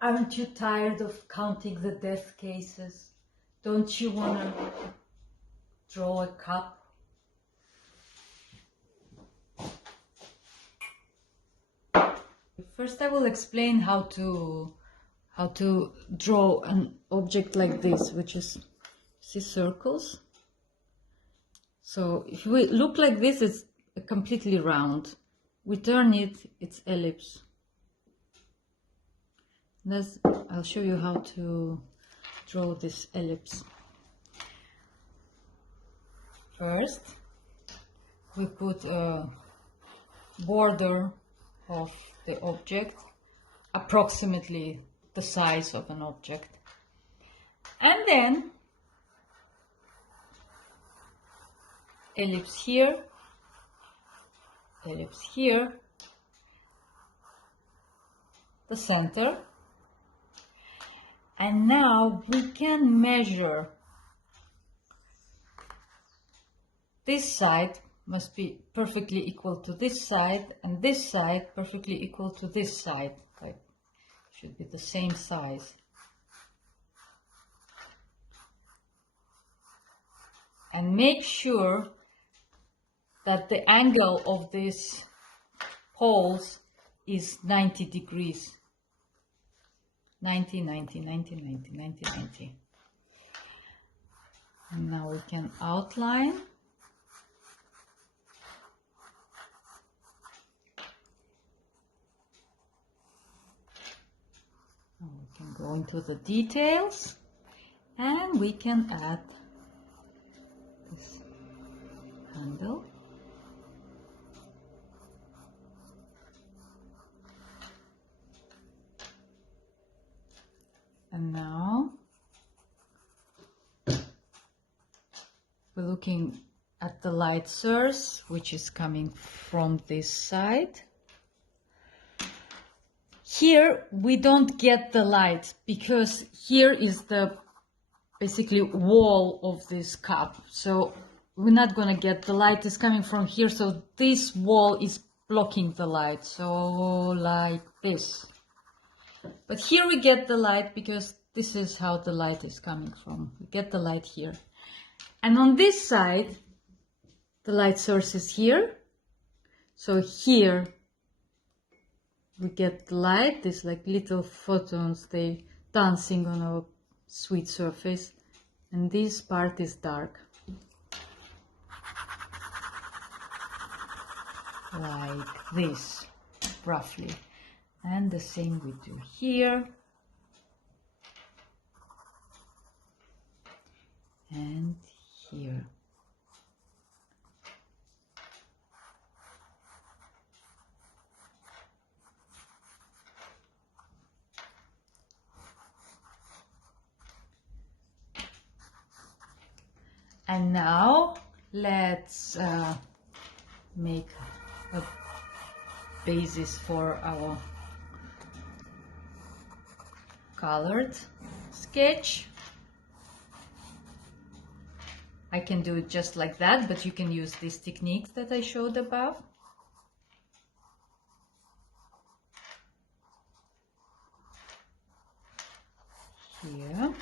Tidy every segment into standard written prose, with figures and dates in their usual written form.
Aren't you tired of counting the death cases? Don't you want to draw a cup? First, I will explain how to draw an object like this, which is, see, circles. So if we look like this, it's completely round. We turn it, it's ellipse. I'll show you how to draw this ellipse. First, we put a border of the object, approximately the size of an object. And then ellipse here, the center. And now we can measure. This side must be perfectly equal to this side, and this side perfectly equal to this side. Like, should be the same size. And make sure that the angle of these poles is 90 degrees. 90, 90, 90, 90, 90, 90. And now we can outline. Now we can go into the details, and we can add this handle. And now we're looking at the light source, which is coming from this side. Here we don't get the light because here is the basically wall of this cup. So we're not going to get the light is coming from here. So this wall is blocking the light. So like this. But here we get the light because this is how the light is coming from. We get the light here. And on this side, the light source is here. So here we get light, these like little photons, they dancing on a sweet surface. And this part is dark. Like this, roughly. And the same we do here. And here. And now let's make a basis for our colored sketch. I can do it just like that, but you can use these techniques that I showed above. Here.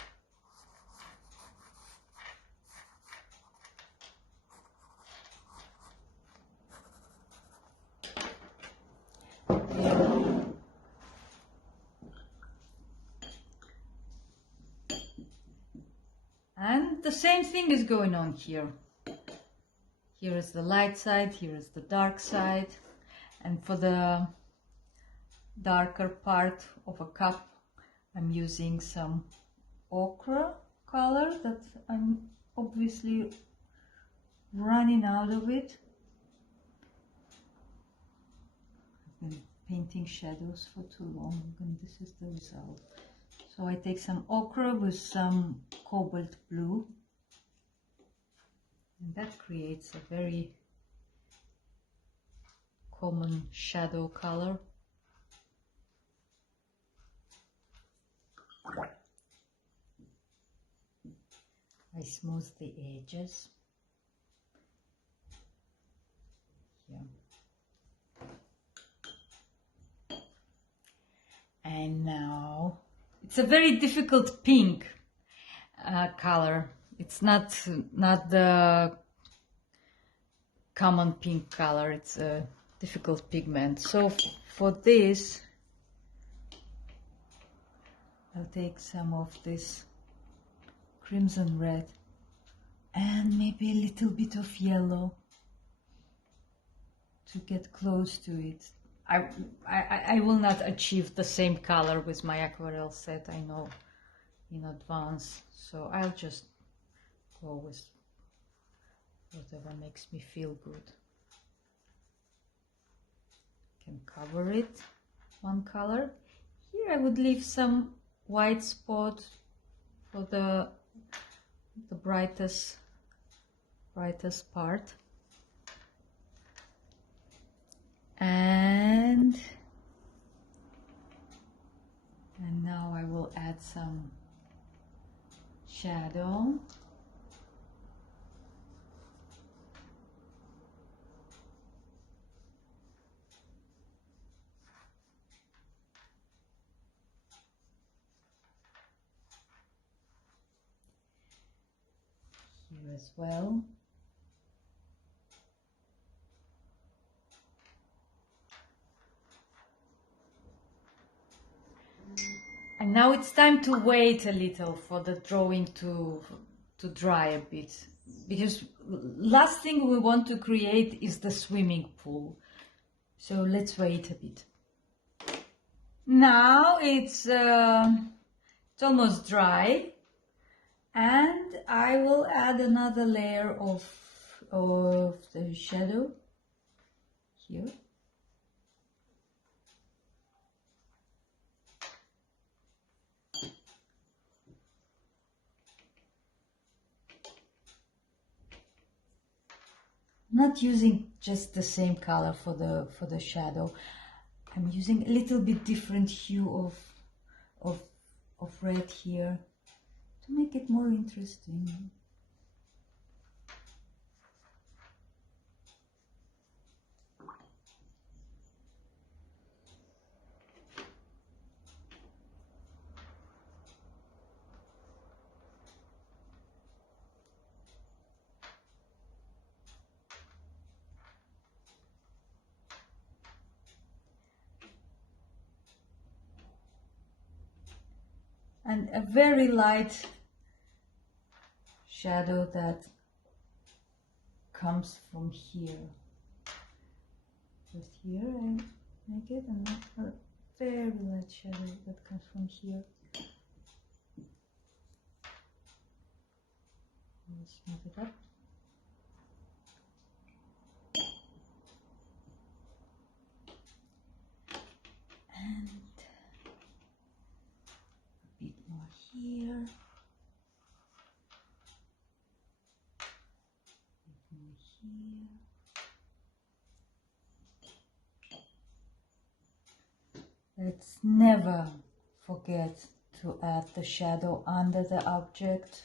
And the same thing is going on here. Here is the light side, here is the dark side. And for the darker part of a cup, I'm using some ochre color that I'm obviously running out of it. I've been painting shadows for too long, and this is the result. So I take some ochre with some cobalt blue, and that creates a very common shadow color. I smooth the edges. Here. And now It's a very difficult pink color. It's not the common pink color. It's a difficult pigment. So for this, I'll take some of this crimson red and maybe a little bit of yellow to get close to it. I will not achieve the same color with my aquarelle set, I know in advance, so I'll just go with whatever makes me feel good. Can cover it one color. Here I would leave some white spot for the brightest part. And now I will add some shadow. Here as well. And now it's time to wait a little for the drawing to dry a bit, because last thing we want to create is the swimming pool. So let's wait a bit. Now it's almost dry, and I will add another layer of the shadow here. Not using just the same color for the shadow. I'm using a little bit different hue of red here to make it more interesting. And a very light shadow that comes from here. Just here I make it, and a very light shadow that comes from here. Let's move it up. And a bit more here. A bit more here. Let's never forget to add the shadow under the object.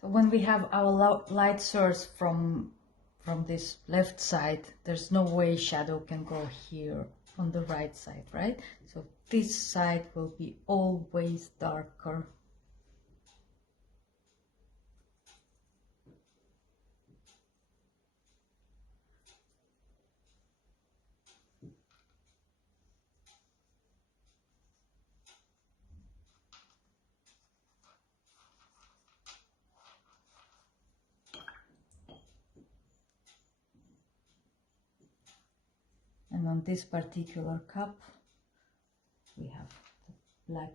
So when we have our light source from this left side, there's no way shadow can go here on the right side, right? So this side will be always darker. And on this particular cup, we have the black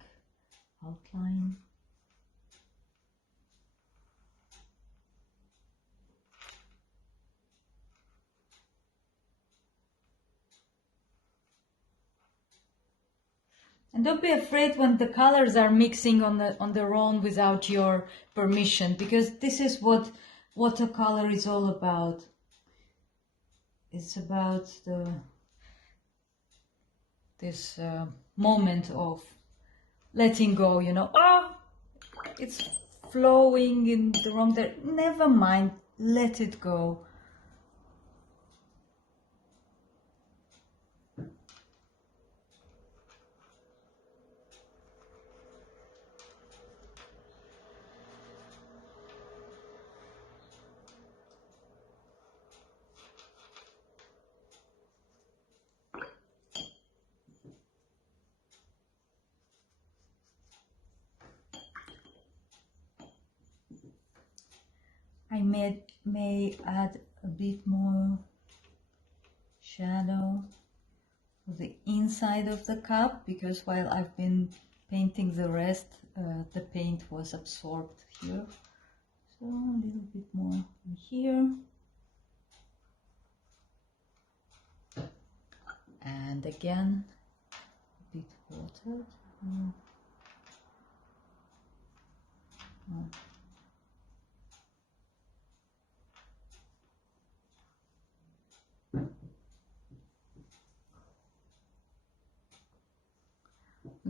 outline. And don't be afraid when the colors are mixing on their own without your permission, because this is what watercolor is all about. It's about this moment of letting go, you know. Oh, it's flowing in the wrong direction. Never mind, let it go. I may add a bit more shadow to the inside of the cup, because while I've been painting the rest, the paint was absorbed here. So a little bit more here. And again, a bit watered.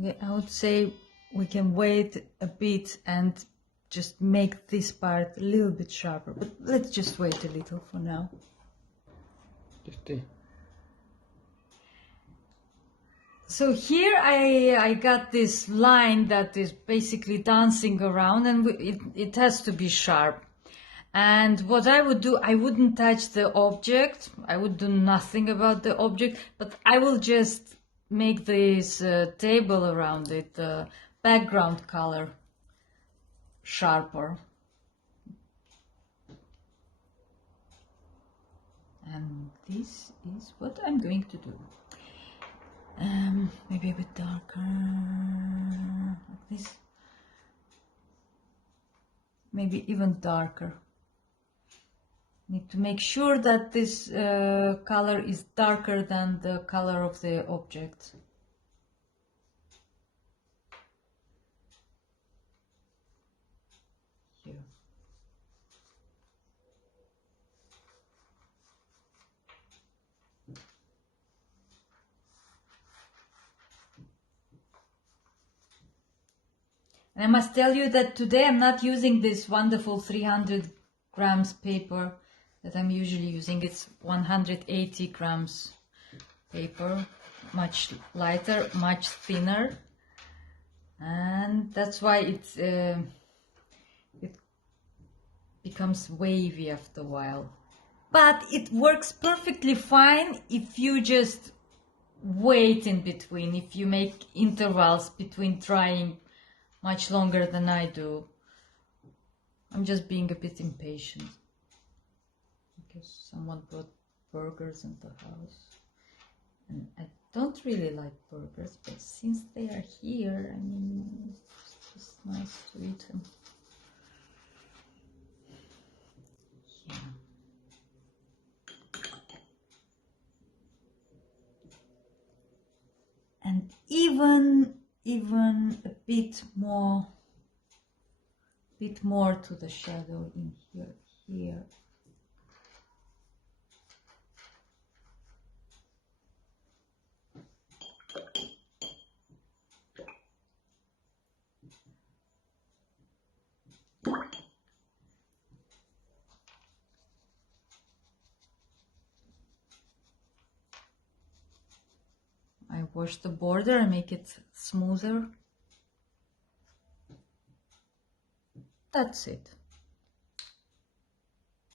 Okay, I would say we can wait a bit and just make this part a little bit sharper, but let's just wait a little for now. So here I got this line that is basically dancing around, and it has to be sharp. And what I would do, I wouldn't touch the object, I would do nothing about the object, but I will just make this table around it, the background color, sharper. And this is what I'm going to do. Maybe a bit darker, like this. Maybe even darker. Need to make sure that this color is darker than the color of the object. Here. And I must tell you that today I'm not using this wonderful 300 grams paper that I'm usually using. It's 180 grams paper, much lighter, much thinner, and that's why it becomes wavy after a while. But it works perfectly fine if you just wait in between, if you make intervals between trying much longer than I do. I'm just being a bit impatient because someone brought burgers into the house, and I don't really like burgers, but since they are here, I mean, it's just nice to eat them. Yeah. And even a bit more to the shadow in here. I wash the border and make it smoother. That's it.